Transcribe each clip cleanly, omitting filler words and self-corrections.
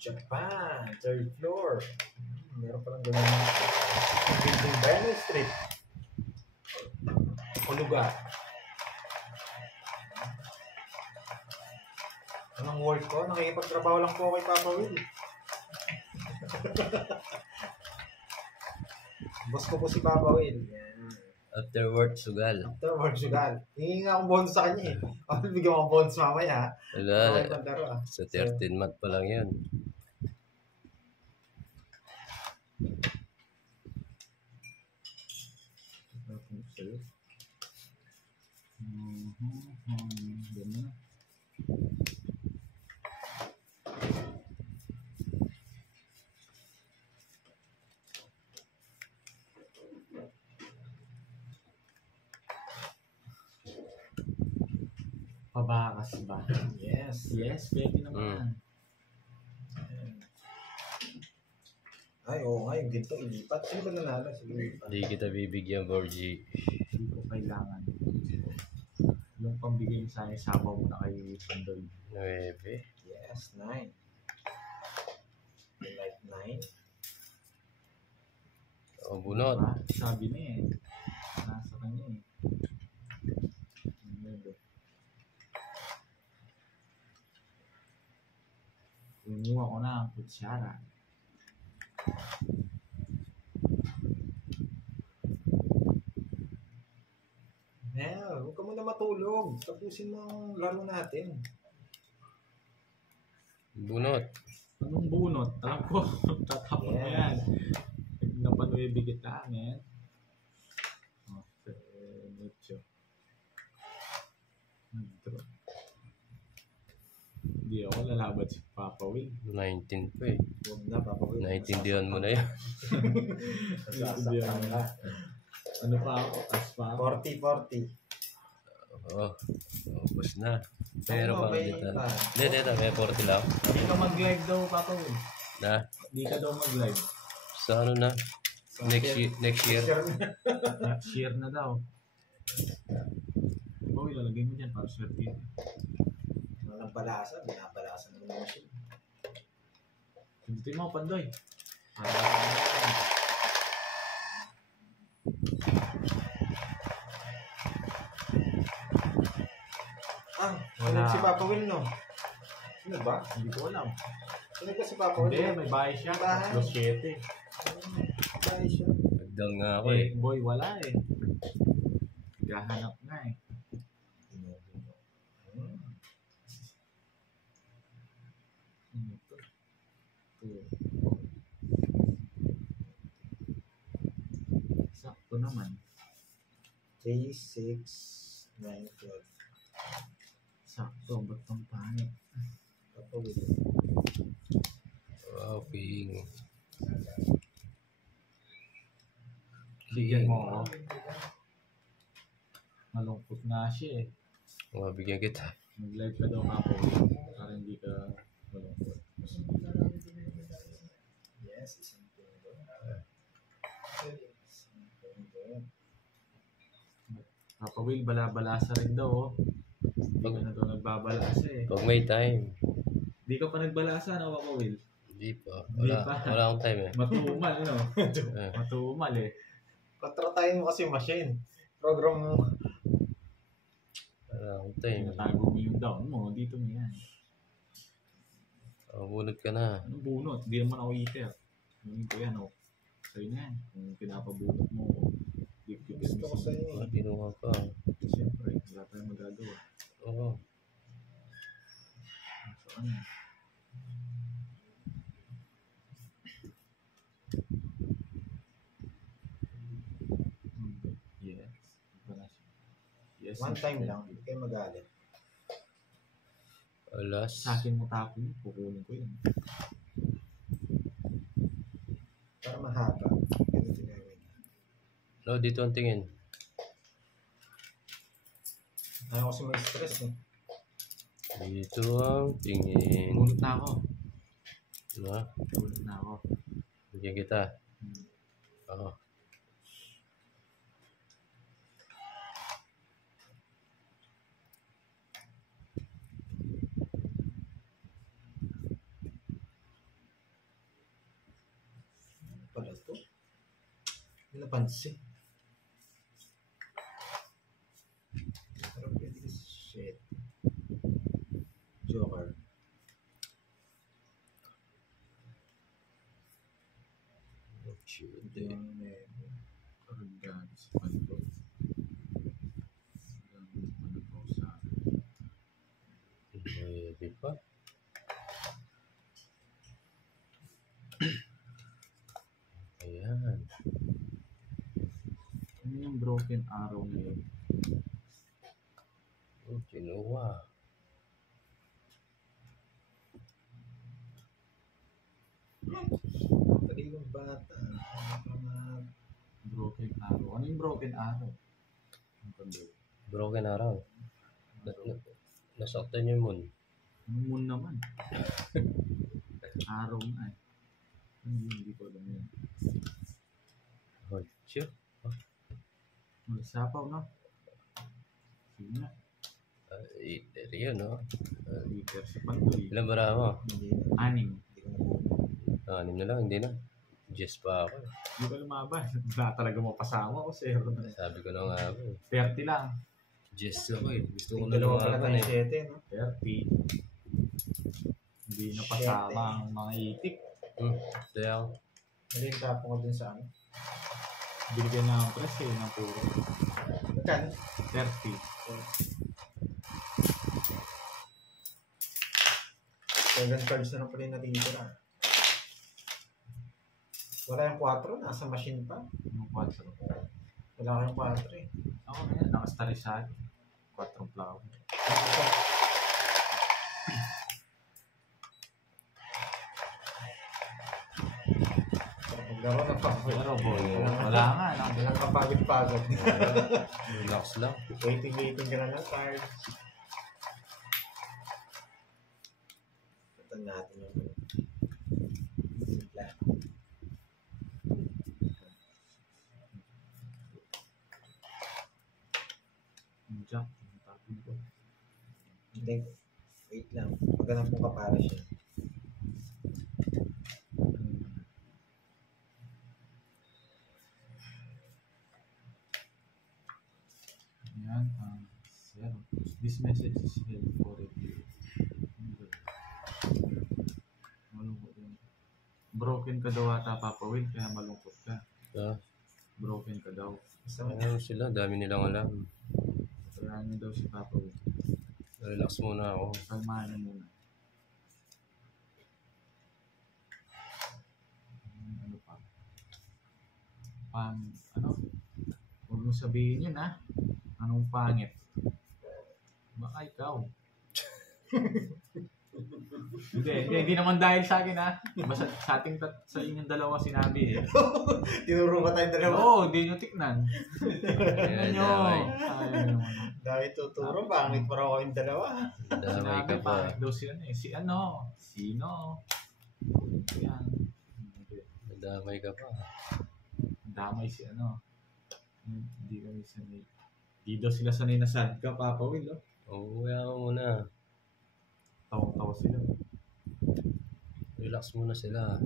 Japan, third floor. Meron palang ganun. Building Dino Street. O lugar. Anong work ko? Nakikipagtrabaho lang po kay Papa Will. Boss ko po si Papa Will. Yan. After work, sugal. After work, sugal. Hingi nga akong bonus sa kanya eh. Ako bigyan akong bonus mamaya. Wala. Magdaro, Sa 13 month pa lang yun. Ganun. Pabakas ba? Yes. Yes, pwede naman. Ay, oo nga, yung ginto ilipat. Sino ba nanalo? Sige. Hindi kita bibigyan, Borgie. Hindi ko kailangan. Yung pambigay sa akin, sabaw mo na kay Pandoy. 9. Yes, 9. You like 9? O, bunot. Diba? Sabi na eh. Nasa kanya eh. Kumuha ko na ang kutsara. Yeah, huwag ka muna matulog. Tapusin mo ang laro natin. Bunot. Anong bunot? Alam ko, tatapon mo yan. Napanuwi kita, man. Okay, mucho. Hindi ako lalaban si Papa Will. 19 pa eh. Huwag na, Papa Will. Naintindihan mo na yun. Nasasaktan na. Ano pa ako? As pa ako? 40-40. Oo. Ubus na. Pero Ano, pa may dito. pa. Hindi, may 40 lang. Hindi ka mag-live daw, Papa Will. Na? Hindi ka daw mag-live. Sa ano na? Next year. Share na daw. Papa Will, lalagay mo dyan para swerte yun. Walang balasa. Binabalasa ng machine. Pindutin mo, Pandoy. Wala. Si Papa Will, no? Sino ba? Hindi ko alam. Sino ka si Papa Will? Hindi, may bahay siya. Bahay. Plus 7. Bahay siya. Nagdang nga ako Eh, eh. boy, wala eh. Gahanap na eh. Ano to? Sakto naman. 3, 6, 9, 12. Sakto, ba't pang pangit? Papa Will. Wow, ping. Bigyan mo ako. Malungkot nga siya eh. Mabigyan kita. Mag-live ka daw ako. Para hindi ka malungkot. Yes, isang pundo. Papa Will, balabalasa rin daw oh. Hindi ka na daw nagbabalasa eh. Pag may time. Hindi ka pa nagbalasa na, Papa Will? Hindi pa. Hindi Wala, pa. wala akong time eh. Matumal, no? Eh. Matumal eh. Kontratahin mo kasi yung machine. Program mo. Wala akong time. Tinatago mo yung down mo, dito mo yan. Bunot ka na. Anong bunot? Hindi naman ako eater. Kunin ko yan, oh. Sa'yo na yan. Kung pinapabunot mo, Gusto ko sa inyo. Tinunga ka. siyempre, wala tayong magagawa. Oo. So, ano? Yes. Yes. One time lang. Hindi kayo magalit. Alas. Sa akin mo tapon, kukunin ko yun. Para mahaba. Ganito gawin. No, dito ang tingin. Ayaw kasi may stress eh. Dito ang tingin. Bunot na ako. Diba? Bunot na ako. Bigyan kita. Oo. napansin. Pero pwede kasi shit. Joker. Ito yung Organo sa panto. Ano po sa Pwede pa. Ayan. ano yung broken arrow na yun? Oh, kinuha. talinong bata. Broken arrow. Ano yung broken arrow? Ang panto. Broken araw. Nasaktan yung moon. Ano moon naman? Arrow na eh. Ano yun? Hindi ko alam yun. Oh, shit. Sapaw, no? Sige nga. Yun, no? Liter sa panto eh. Ilan bara mo? Hindi na. 6. Hindi ko nakuha. 6 na lang, hindi na. Just pa ako. Hindi ko lumaban. Wala talaga mapasama ko. 0 na. Sabi ko na nga ako. 30 lang. Just ako eh. Gusto ko Yung na dalawa pala lumaban tayo eh. 7, no? 30. Hindi na pasama ang mga itik. Kaya ako. Mali yung tapong ko dun sa ano. Binigyan na ang press eh, ng puro. Magkano? 30. 7 cards na lang pala yung natitira. Wala yung 4, nasa machine pa. Yung 4. Wala kayong 4 eh. Ako na yan, nakastari sa akin. 4 flower. Maglaro ng pagod. Pero boy, wala nga. Walang kapagod-pagod. Relax lang. Waiting ka na ng cards. Patan natin yung simpla. Yung jack, yung tapin ko. Hindi. Wait lang. Magandang pong kapara siya. Ayan, zero. This message is held for review. Malungkot yun. Broken ka daw ata, Papa Will, kaya malungkot ka. Broken ka daw. Ano sila? Dami nilang alam. Kaya niyo daw si Papa Will. Relax muna ako. Kalmahan niyo muna. Ano pa? Ano? Huwag mo sabihin yun, ha? Anong pangit? Baka ikaw. Hindi naman dahil sa akin, ha? Basta sa ating sa inyong dalawa sinabi, eh. Tinuro ka tayong dalawa. Oo, hindi nyo tiknan. Ayan, Ano? damay. Sayang naman. Dahil tuturo, pangit pa raw kayong dalawa. Damay Sinabi ka pa. pangit daw si ano eh. Si ano? Sino? Yan. Damay ka pa. Damay si ano. Hindi kami sanay. Hindi daw sila sanay na sad ka, Papa Will, oh. Oo, kaya ka muna. Tawa-tawa sila. Relax muna sila.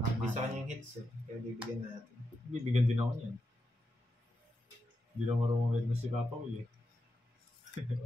Hindi sa kanya yung hits eh. Kaya bibigyan natin. Bibigyan din ako niyan. Hindi lang marunong mo si Papa Will, eh.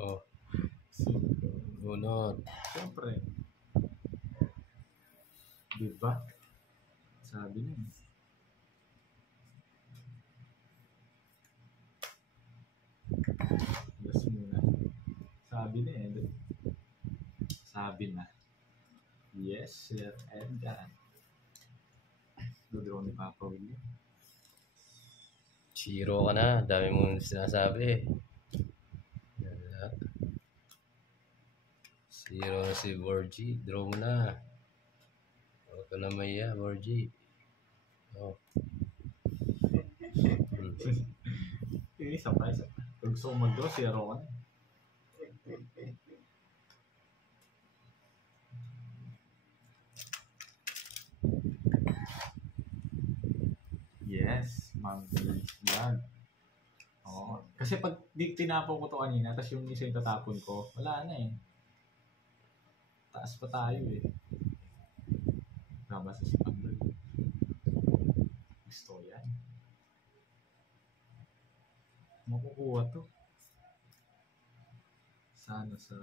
Oh, Simple. bunot. Siyempre. Diba? Sabi niya. Yes muna. Sabi na eh. Sabi na. Yes, sir. And done. Dodraw ni Papa Will. Chiro ka na. Dami mo sinasabi. Wala. Zero na si Borgie. Draw mo na. Huwag ka na maya, Borgie. Oh. Isa pa, isa pa. Kung gusto ko mag-draw, zero ka na. Yes, mag-vlog. Oo. Kasi pag tinapon ko to kanina, tapos yung isa yung tatapon ko, wala na eh. Taas pa tayo eh. Nabasa si Pagdal. Gusto ko yan. Makukuha to. Sana sa...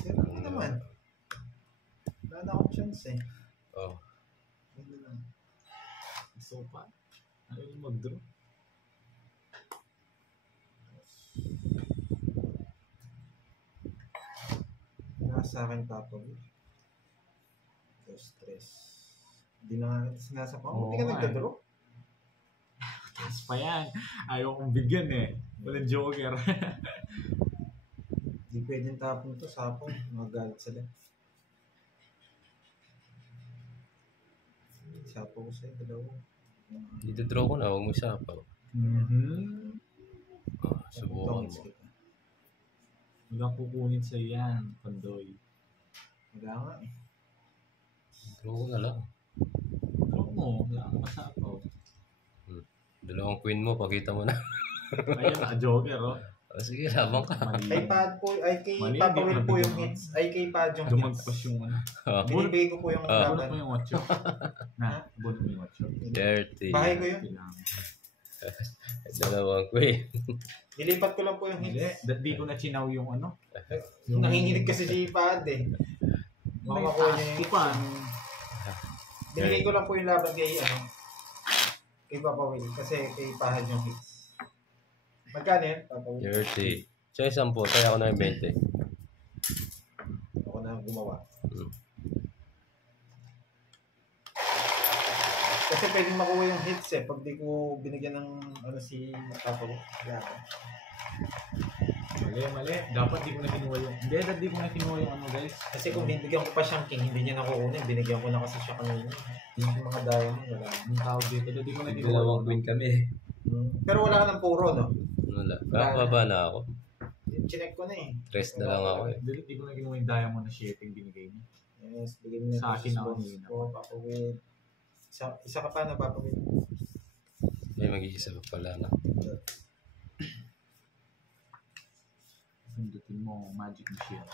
Sira na naman. Wala na akong chance eh. Oh. Ano lang. So pa. Ayaw yung mag-draw. Wala sa akin papagod. So stress. Hindi na nga natin sinasapa. Oo Hindi ka nga nagka-draw. Taas pa yan. Ayaw kong bigyan eh. Walang joker. Hindi pwedeng tapon to. Sapon. Magagalit sila. Sapo ko sa'yo. Dalawa. Dito draw ko na, huwag mo sapaw. Mm-hmm. Oh, subukan Tongits mo. kita. Walang kukunin sa yan, Pandoy. Wala nga eh. Draw ko na lang. Draw mo, wala kang masapaw. Dalawang queen mo, pakita mo na. Ayun, joker oh. Oh, sige, labang ka. Mali. Kay Pad po, ay kay Mali, Papa hindi Will ko po yung nabigyan. hits. Ay kay Pad yung hits. Dumagpas yung ano. Oh, Binibigay ko po yung Ah. Bunot mo laban. yung 8. Na, bunot mo yung 8. 30. Bahay ko yun. Kailangan. Dalawang queen. Nilipat ko lang po yung Hindi, hits. di ko na chinaw yung ano. Nanginginig kasi si Pad eh. Baka May makuha taas niya ko yung pa. Binigay ko lang po yung laban kay kay Papa Will kasi kay Pahad yung hits. Magkano yan, Papa Will? 30. Siya 10, kaya ako na yung 20. Ako na gumawa. Hmm. Kasi pwedeng makuha yung hits eh pag di ko binigyan ng ano si Papa Will. Laban. Mali. Dapat di ko na kinuha yung... Hindi, di ko na kinuha yung ano guys. Kasi kung binigyan ko pa siyang king, hindi niya nakukunin. Binigyan ko na kasi siya kanina. Yung mga diamond, wala. Yung tawag dito, di ko na kinuha Dalawang yung... queen kami. Pero wala ka ng puro, no? Wala. Kakababa na ako. Chinek ko na eh. 3 na lang ako eh. Di ko na kinuha yung diamond na shit yung binigay niya. Yes, bigyan mo na Sa akin ito ako boss kanina. ko, Papa Will. Isa ka pa na, Papa Will. May mag-iisa pa pala na. Pindutin mo, magic machine.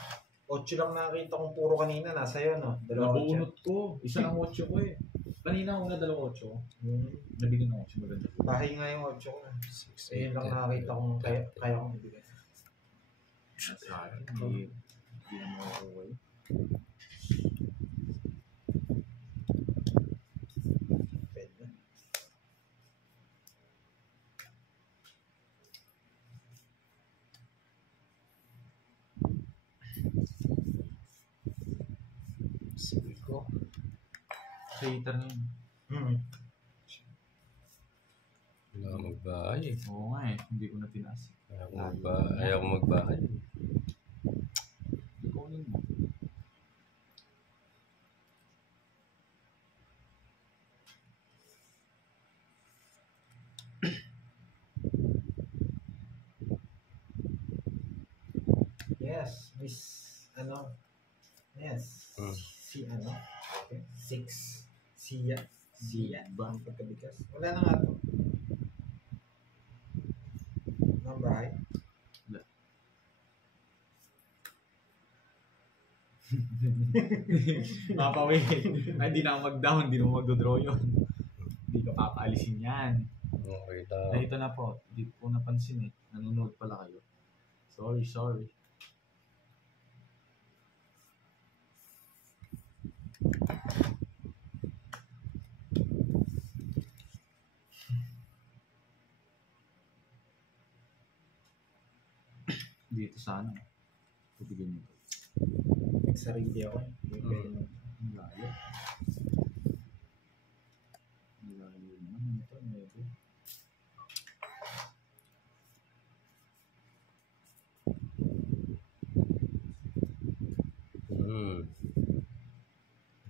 8 lang nakita kong puro kanina, nasa yun, no? Dalawang Nabunot ko. Isa lang 8 ko eh. Kanina una 2 8. Hmm. Nabigyan ng 8 maganda. Bahay nga yung 8 ko. 6, Ayun lang nakakita kong kaya kong ibigay. Hindi na makukuha yun. Pwede na. Sige ko. Traitor na yun. Hmm. Wala akong magbahay eh. Oo nga eh. Hindi ko na tinaas. Ayaw ko magbahay. Kunin mo. Yes, Miss, ano? Yes. Hmm. Si ano? Okay. 6. Siya. Ba? Ang pagkabigas. Wala na nga to. Ang bahay. Papawin. Ay, hindi na ako mag-down. Hindi na ako mag-draw yun. Hindi ko papaalisin yan. Okay Ay, lang. ito na po. Hindi ko napansin eh. Nanonood pala kayo. Sorry. Dito sana. Pabigyan nyo. Nagsarili ako. Hindi pwede mo. Ang layo. Ang layo naman. Ito, medyo.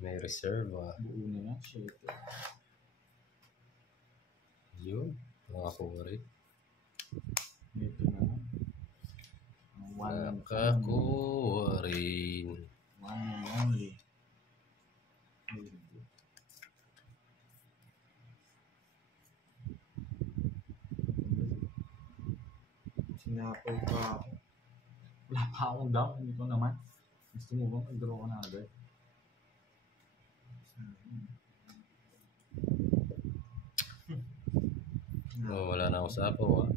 May reserve ah. Buo na yan. Shit. Yun. Nakakuha rin. Ito na lang. Ang one and Nakakuha rin. One and only. Sinapol pa ako. Wala pa akong down. Hindi ko naman. Gusto mo bang mag-draw ka na agad? Oh, wala na ako sa apo, ah.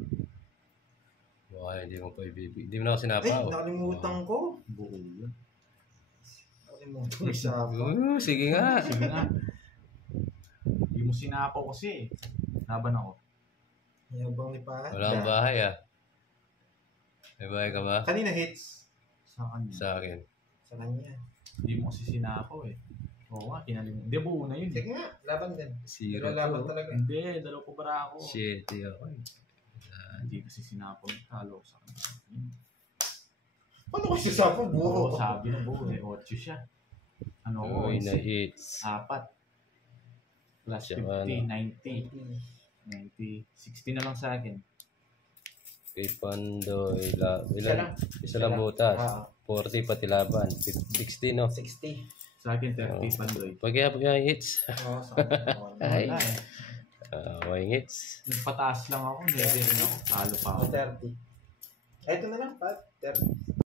Baka hindi mo pa ibibig. Hindi mo na ako Ay, sinapaw. nakalimutan ko. Buo yun. Nakalimutan ko isa pa. Sige nga. Sige na. Hindi mo sinapaw kasi. Laban ako. Yabang ni pa. Wala akong bahay, ah. May bahay ka ba? Kanina hits. Sa kanya. Sa akin. Sa kanya. Hindi mo kasi sinapaw eh. Oo nga, kinalimutan. Hindi, buo na yun. Sige nga, laban din. Zero Laban to. talaga. Hindi, dalaw ko para ako. Shit, di ako. Hindi kasi sinapaw. Talo ko sa kanya. Paano ko sasapang buo? Oo, sabi na buo eh. 8 siya. Ano ko? Uy, na hits. 4. Plus Tsaka 50, 90. 90. 60 na lang sa akin. Kay Pandoy, Isa ilan? lang. Isa lang butas. Ah, 40 pati laban. 60, no? 60. Sa akin, 30 pandoy. Pag kaya yung hits. Oo, sa akin. Ay. Wala eh. May hits. Nagpataas lang ako. Never rin ako. Talo pa ako. 30. Ito na lang, Pat. 30.